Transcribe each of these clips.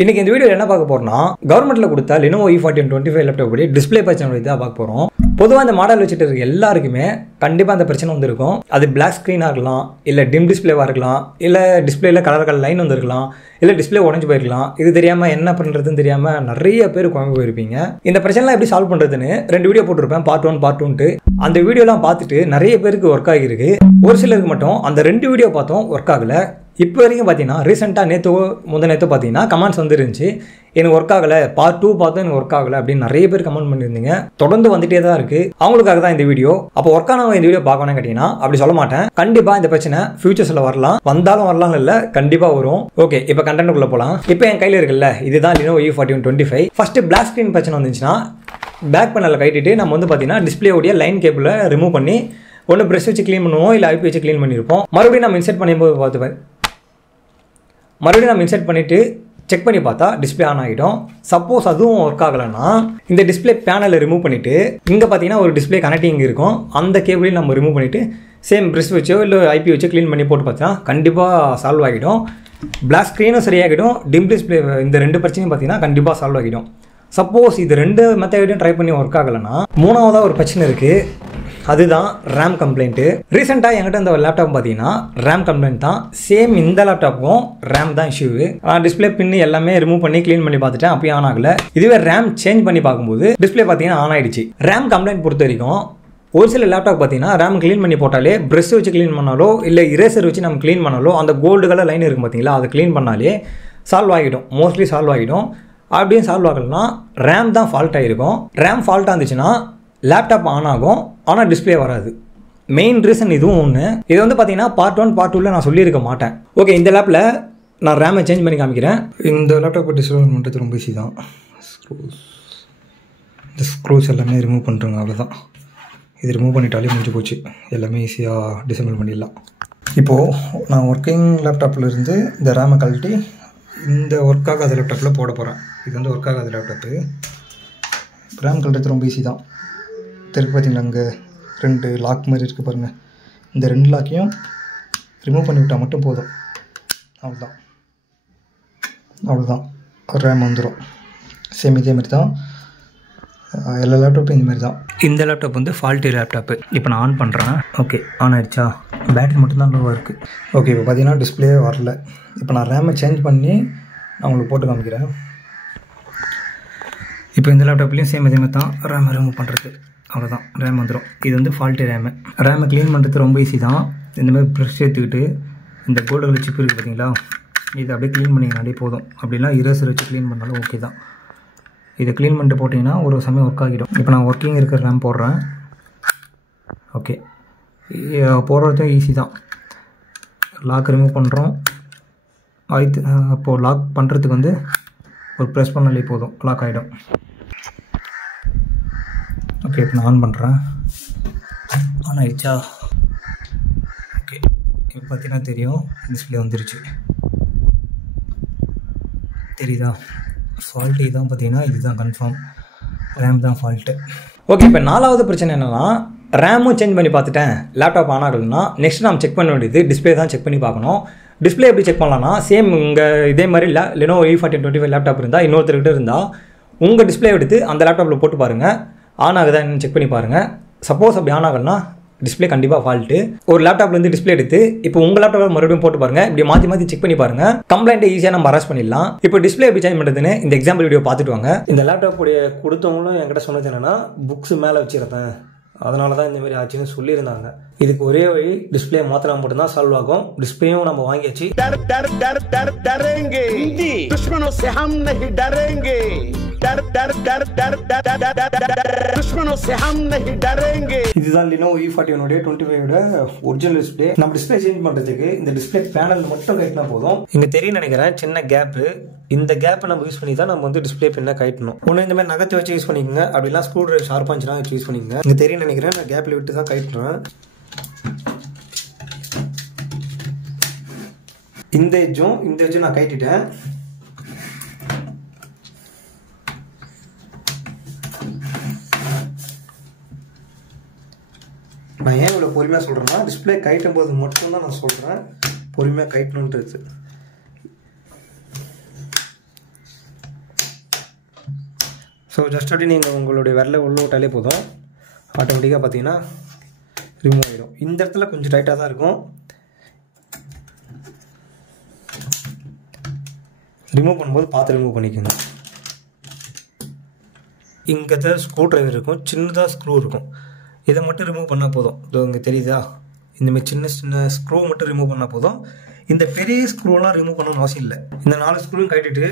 இன்னைக்கு இந்த வீடியோ என்ன பார்க்க போறோம்னா கவர்மெண்ட்ல கொடுத்த Lenovo E1425 லேப்டாப் படி டிஸ்ப்ளே பிரச்சனை பத்தி தான் பார்க்க போறோம். பொதுவாக இந்த மாடல் வச்சுட்டு இருக்க எல்லாருக்குமே கண்டிப்பாக அந்த பிரச்சனை வந்திருக்கும். அது பிளாக் ஸ்க்ரீனாக இருக்கலாம், இல்லை டிம் டிஸ்பிளேவாக இருக்கலாம், இல்லை டிஸ்பிளேல கலர் லைன் வந்துருக்கலாம், இல்லை டிஸ்பிளே உடஞ்சி போயிருக்கலாம். இது தெரியாமல் என்ன பண்ணுறதுன்னு தெரியாமல் நிறைய பேர் குழம்பு போயிருப்பீங்க. இந்த பிரச்சனைலாம் எப்படி சால்வ் பண்ணுறதுன்னு 2 வீடியோ போட்டிருப்பேன், பார்ட் 1 பார்ட் 2. அந்த வீடியோலாம் பார்த்துட்டு நிறைய பேருக்கு ஒர்க் ஆகிருக்கு. ஒரு சிலருக்கு மட்டும் அந்த 2 வீடியோ பார்த்தோம் ஒர்க் ஆகலை. இப்போ வரைக்கும் பார்த்தீங்கன்னா ரீசெண்டாக நேற்று பார்த்தீங்கன்னா கமெண்ட்ஸ் வந்துருந்துச்சு, எனக்கு ஒர்க் ஆகலை, பார்ட் 2 பார்த்தோம் எனக்கு ஒர்க் ஆகலை அப்படின்னு நிறைய பேர் கமெண்ட் பண்ணியிருந்தீங்க. தொடர்ந்து வந்துட்டே தான் இருக்குது. அவங்களுக்காக தான் இந்த வீடியோ. அப்போ ஒர்க் ஆனவங்க இந்த வீடியோ பார்க்கணும்னு கேட்டிங்கன்னா அப்படி சொல்ல மாட்டேன். கண்டிப்பாக இந்த பிரச்சனை ஃபியூச்சர்ஸில் வரலாம், வந்தாலும் வரலாம் இல்லை, கண்டிப்பாக வரும். ஓகே, இப்போ கண்டென்ட்டுக்குள்ளே போகலாம். இப்போ என் கையில் இருக்குல்ல, இதுதான் Lenovo E1425. First black screen பிரச்சனை வந்துச்சுன்னா பேக் பேனலில் கட்டிட்டு நம்ம வந்து பார்த்தீங்கன்னா டிஸ்பிளேவுடைய லைன் கேபிளை ரிமூவ் பண்ணி ஒன்று ப்ரெஷ் வச்சு க்ளீன் பண்ணுவோம், இல்லை ஐபி வச்சு க்ளீன் பண்ணியிருப்போம். மறுபடியும் நம்ம இன்செர்ட் பண்ணும்போது மறுபடியும் நம்ம இன்செர்ட் பண்ணிவிட்டு செக் பண்ணி பார்த்தா டிஸ்பிளே ஆன் ஆகிடும். சப்போஸ் அதுவும் ஒர்க் ஆகலைன்னா இந்த டிஸ்பிளே பேனலை ரிமூவ் பண்ணிவிட்டு இங்கே பார்த்தீங்கன்னா ஒரு டிஸ்பிளே கனெக்டிங் இருக்கும், அந்த கேபிளையும் நம்ம ரிமூவ் பண்ணிவிட்டு சேம் ப்ரெஷ் வச்சோ இல்லை ஐபி வச்சோ க்ளீன் பண்ணி போட்டு பார்த்தா கண்டிப்பாக சால்வ் ஆகிடும். பிளாக் ஸ்க்ரீனும் சரியாகிடும், டிம் டிஸ்பிளே இந்த 2 பிரச்சனையும் பார்த்தீங்கன்னா கண்டிப்பாக சால்வ் ஆகிடும். சப்போஸ் இது 2 மெத்தடையும் ட்ரை பண்ணி ஒர்க் ஆகலைன்னா மூணாவதாக ஒரு பிரச்சனை இருக்குது, அதுதான் ரேம் கம்ப்ளைண்ட்டு. ரீசெண்டாக என்கிட்ட இந்த லேப்டாப் பார்த்தீங்கன்னா ரேம் கம்ப்ளைண்ட் தான். சேம் இந்த லேப்டாப்புக்கும் ரேம் தான் இஷ்யூ. டிஸ்பிளே பின்னு எல்லாமே ரிமூவ் பண்ணி க்ளீன் பண்ணி பார்த்துட்டேன், அப்பயும் ஆன் ஆகலை. இதுவே ரேம் சேஞ்ச் பண்ணி பார்க்கும்போது டிஸ்பிளே பார்த்தீங்கன்னா ஆன் ஆகிடுச்சு. ரேம் கம்ப்ளைண்ட் பொறுத்த வரைக்கும் ஒரு சில லேப்டாப் பார்த்தீங்கன்னா ரேம் க்ளீன் பண்ணி போட்டாலே ப்ரெஷ் வச்சு க்ளீன் பண்ணாலோ இல்லை இரேசர் வச்சு நம்ம க்ளீன் பண்ணாலோ அந்த கோல்டு கலர் லைன் இருக்கும் பார்த்தீங்களா, அதை க்ளீன் பண்ணாலே சால்வ் ஆகிடும், மோஸ்ட்லி சால்வ் ஆகிடும். அப்படியே சால்வ் ஆகலைன்னா ரேம் தான் ஃபால்ட் ஆகிருக்கும். ரேம் ஃபால்ட்டாக இருந்துச்சுன்னா லேப்டாப் ஆன் ஆகும், ஆனால் டிஸ்பிளே வராது. மெயின் ரீசன் இதுவும் ஒன்று. இது வந்து பார்த்தீங்கன்னா பார்ட் 1 பார்ட் 2ல் நான் சொல்லியிருக்க மாட்டேன். ஓகே, இந்த லேப்பில் நான் ரேமை சேஞ்ச் பண்ணி காமிக்கிறேன். இந்த லேப்டாப்பை டிஸ்பிளே பண்ணுறது ரொம்ப ஈஸி தான். இந்த ஸ்க்ரூஸ் எல்லாமே ரிமூவ் பண்ணுறோங்க, அவ்வளோதான். இது ரிமூவ் பண்ணிட்டாலே முடிஞ்சு போச்சு, எல்லாமே ஈஸியாக டிசேபிள் பண்ணிடலாம். இப்போது நான் ஒர்க்கிங் லேப்டாப்பில் இருந்து இந்த ரேமை கழட்டி இந்த ஒர்க் ஆகாத லேப்டாப்பில் போட போகிறேன். இது வந்து ஒர்க் ஆகாத லேப்டாப்பு. ரேம் கழட்டுறது ரொம்ப ஈஸி தான். தெரிஞ்சு பார்த்தீங்களா, அங்கே 2 லாக் மாதிரி இருக்குது பாருங்கள். இந்த 2 லாக்கையும் ரிமூவ் பண்ணி விட்டால் மட்டும் போதும், அவ்வளோதான் ரேம் வந்துடும். சேம் இதே மாதிரி தான் எல்லா லேப்டாப்பும் இந்த மாதிரி தான். இந்த லேப்டாப் வந்து ஃபால்ட்டி லேப்டாப்பு. இப்போ நான் ஆன் பண்ணுறேன். ஓகே, ஆன் ஆகிடுச்சா? பேட்டரி மட்டும்தான் லோவாக இருக்குது. ஓகே, இப்போ பார்த்தீங்கன்னா டிஸ்பிளே வரல. இப்போ நான் ரேமை சேஞ்ச் பண்ணி நான் உங்களுக்கு போட்டு காமிக்கிறேன். இப்போ இந்த லேப்டாப்லேயும் சேம் இதே மாதிரி தான் ரேமை ரிமூவ் பண்ணுறது, அவ்வளோதான், ரேம் வந்துடும். இது வந்து ஃபால்ட்டி ரேமு. ரேமை க்ளீன் பண்ணுறது ரொம்ப ஈஸி தான். இந்தமாதிரி ப்ரெஷ் எடுத்துக்கிட்டு இந்த கோல்டு கலர் சிப் இருக்குது பார்த்தீங்களா, இது அப்படியே க்ளீன் பண்ணிங்கனாலே போதும். அப்படின்னா இரேசர் வச்சு க்ளீன் பண்ணாலும் ஓகே தான். இதை க்ளீன் பண்ணிட்டு போட்டிங்கன்னா ஒரு சமயம் ஒர்க் ஆகிடும். இப்போ நான் ஒர்க்கிங் இருக்கிற ரேம் போடுறேன். ஓகே, போடுறதும் ஈஸி தான். லாக் ரிமூவ் பண்ணுறோம். அப்போது லாக் பண்ணுறதுக்கு வந்து ஒரு ப்ரெஸ் பண்ணாலே போதும், லாக் ஆகிடும். ஓகே, இப்போ நான் ஆன் பண்ணுறேன். ஆன் ஆகிடுச்சா? ஓகே, இப்போ பார்த்தீங்கன்னா தெரியும், டிஸ்பிளே வந்துருச்சு. தெரியுதா? ஃபால்ட்டு தான் பார்த்தீங்கன்னா இதுதான் கன்ஃபார்ம், ரேம் தான் ஃபால்ட்டு. ஓகே, இப்போ 4வது பிரச்சனை என்னென்னா ரேமும் சேஞ்ச் பண்ணி பார்த்துட்டேன், லேப்டாப் ஆன் ஆகலைன்னா நெக்ஸ்ட் நம்ம செக் பண்ண வேண்டியது டிஸ்பிளே தான் செக் பண்ணி பார்க்கணும். டிஸ்பிளே எப்படி செக் பண்ணலாம்னா சேம் இங்கே இதே மாதிரி Lenovo E1425 லேப்டாப் இருந்தால் இன்னொருத்தர்கிட்ட இருந்தால் உங்கள் டிஸ்பிளே எடுத்து அந்த லேப்டாப்பில் போட்டு பாருங்கள், ஆன் ஆகுதா என்னன்னு செக் பண்ணி பாருங்கள். சப்போஸ் அப்படி ஆன் ஆகலைன்னா டிஸ்பிளே கண்டிப்பாக ஃபால்ட்டு. ஒரு லேப்டாப்லேருந்து டிஸ்பிளே எடுத்து இப்போ உங்கள் லேப்டாப்பில் மறுபடியும் போட்டு பாருங்கள், இப்படி மாற்றி செக் பண்ணி பாருங்கள். கம்ப்ளைண்ட்டை ஈஸியாக நம்ம அரெஸ்ட் பண்ணிடலாம். இப்போ டிஸ்பிளே எப்படி சேஞ்ச் பண்ணுறதுன்னு இந்த எக்ஸாம்பிள் வீடியோ பார்த்துட்டு வாங்க. இந்த லேப்டாப்புடைய கொடுத்தவங்களும் என்கிட்ட சொன்னது என்னென்னா புக்ஸ் மேலே வச்சுருந்தேன், அதனால தான் இந்த மாதிரி ஆச்சுன்னு சொல்லியிருந்தாங்க. இதுக்கு ஒரே வழி டிஸ்பிளே மாத்தினா மட்டும்தான் சால்வ் ஆகும். டிஸ்பிளேயும் நம்ம வாங்கியாச்சு. இதுதான் Lenovo E1425 ஒரிஜினல் டிஸ்பிளே. நம்ம டிஸ்பிளே சேஞ்ச் பண்றதுக்கு இந்த டிஸ்பிளே பேனல் மட்டும் கட்டினா போதும். இங்க தெரியும் நினைக்கிறேன், சின்ன கேப். இந்த கேப்பை நம்ம யூஸ் பண்ணி தான் நம்ம வந்து டிஸ்பிளே பின்ன கட்டணும். ஒன்று இந்த மாதிரி நகத்தை வச்சு யூஸ் பண்ணிக்கோங்க, அப்படிலாம் ஸ்க்ரூ டிரைவர் ஷார்ப்பா இருந்துச்சுன்னா வச்சு யூஸ் பண்ணிக்கோங்க. இங்க தெரியும் நினைக்கிறேன், நான் கேப்ல விட்டு தான் கட்டுறேன். இந்த எஜ்ஜும் நான் கட்டிட்டேன். நான் ஏன் இவ்வளோ பொறுமையாக சொல்கிறேன்னா டிஸ்பிளே கட்டும் போது மட்டும்தான் நான் சொல்கிறேன் பொறுமையாக கட்டணுன்றது. ஸோ ஜஸ்ட் அப்படி நீங்கள் உங்களுடைய விரலை உள்ள விட்டாலே போதும், ஆட்டோமேட்டிக்காக பார்த்தீங்கன்னா ரிமூவ் ஆகிடும். இந்த இடத்துல கொஞ்சம் டைட்டாக தான் இருக்கும், ரிமூவ் பண்ணும்போது பார்த்து ரிமூவ் பண்ணிக்கோங்க. இங்கே தான் ஸ்க்ரூ ட்ரைவர் இருக்கும், சின்னதாக ஸ்க்ரூ இருக்கும், இதை மட்டும் ரிமூவ் பண்ணால் போதும். இதோ இங்கே தெரியுதா, இந்தமாதிரி சின்ன சின்ன ஸ்க்ரூ மட்டும் ரிமூவ் பண்ணால் போதும். இந்த பெரிய ஸ்க்ரூலாம் ரிமூவ் பண்ணணும்னு அவசியம் இல்லை. இந்த 4 ஸ்க்ரூவும் கட்டிட்டு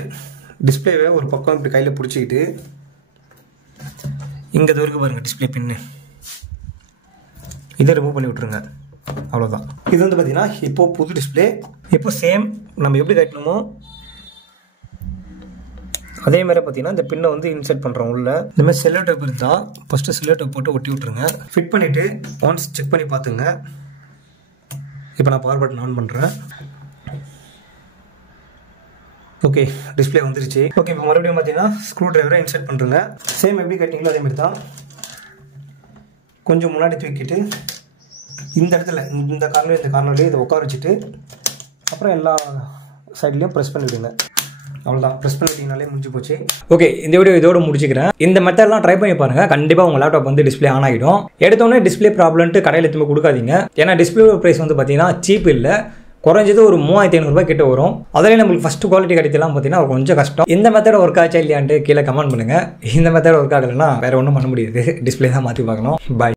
டிஸ்பிளேவை ஒரு பக்கம் இப்படி கையில் பிடிச்சிக்கிட்டு இங்கே வரைக்கும் பாருங்கள் டிஸ்பிளே பின்னு, இதை ரிமூவ் பண்ணி விட்ருங்க, அவ்வளோதான். இது வந்து பார்த்தீங்கன்னா இப்போது புது டிஸ்பிளே. இப்போ சேம் நம்ம எப்படி கட்டணுமோ அதே மாதிரி பார்த்தீங்கன்னா இந்த பின்னை வந்து இன்சர்ட் பண்ணுறோம் உள்ள. இந்த மாதிரி செல்லோ டேப் இருந்தால் ஃபஸ்ட்டு செல்லோ டேப் போட்டு ஒட்டி விட்ருங்க. ஃபிட் பண்ணிவிட்டு ஒன்ஸ் செக் பண்ணி பார்த்துங்க. இப்போ நான் பவர் பட்டன் ஆன் பண்ணுறேன். ஓகே, டிஸ்பிளே வந்துருச்சு. ஓகே, இப்போ மறுபடியும் பார்த்தீங்கன்னா ஸ்க்ரூ டிரைவரை இன்சர்ட் பண்ணுறேங்க. சேம் எப்படி கட்டிங்களோ அதேமாதிரி தான். கொஞ்சம் முன்னாடி தூக்கிட்டு இந்த இடத்துல இந்த கார்னர்லேயே இதை உட்கார வச்சுட்டு அப்புறம் எல்லா சைட்லேயும் ப்ரெஸ் பண்ணிவிடுங்க. அவ்வளோதான், ப்ரெஸ் பண்ணிட்டீங்கனாலே முடிஞ்சு போச்சு. ஓகே, இந்த வீடியோ இதோட முடிச்சுக்கிறேன். இந்த மெத்தட்லாம் ட்ரை பண்ணி பாருங்கள், கண்டிப்பாக உங்கள் லேப்டாப் வந்து டிஸ்பிளே ஆன் ஆகிடும். எடுத்தோடனே டிஸ்பிளே ப்ராப்ளம்ட்டு கடையில் எடுத்துமே கொடுக்காதீங்க. ஏன்னா டிஸ்பிளே ப்ரைஸ் வந்து பார்த்தீங்கன்னா சீப் இல்லை, குறைஞ்சது ஒரு 3500 கிட்ட வரும். அதிலே நம்மளுக்கு ஃபஸ்ட்டு குவாலிட்டி கிடைக்கலாம் பார்த்தீங்கன்னா கொஞ்சம் கஷ்டம். இந்த மெத்தட் ஒர்க் ஆச்சா இல்லையான்ட்டு கீழே கமெண்ட் பண்ணுங்கள். இந்த மெத்தட் ஒர்க் ஆகலைன்னா வேறு ஒன்றும் பண்ண முடியாது, டிஸ்பிளே தான் மாற்றி பார்க்கணும். பாய்.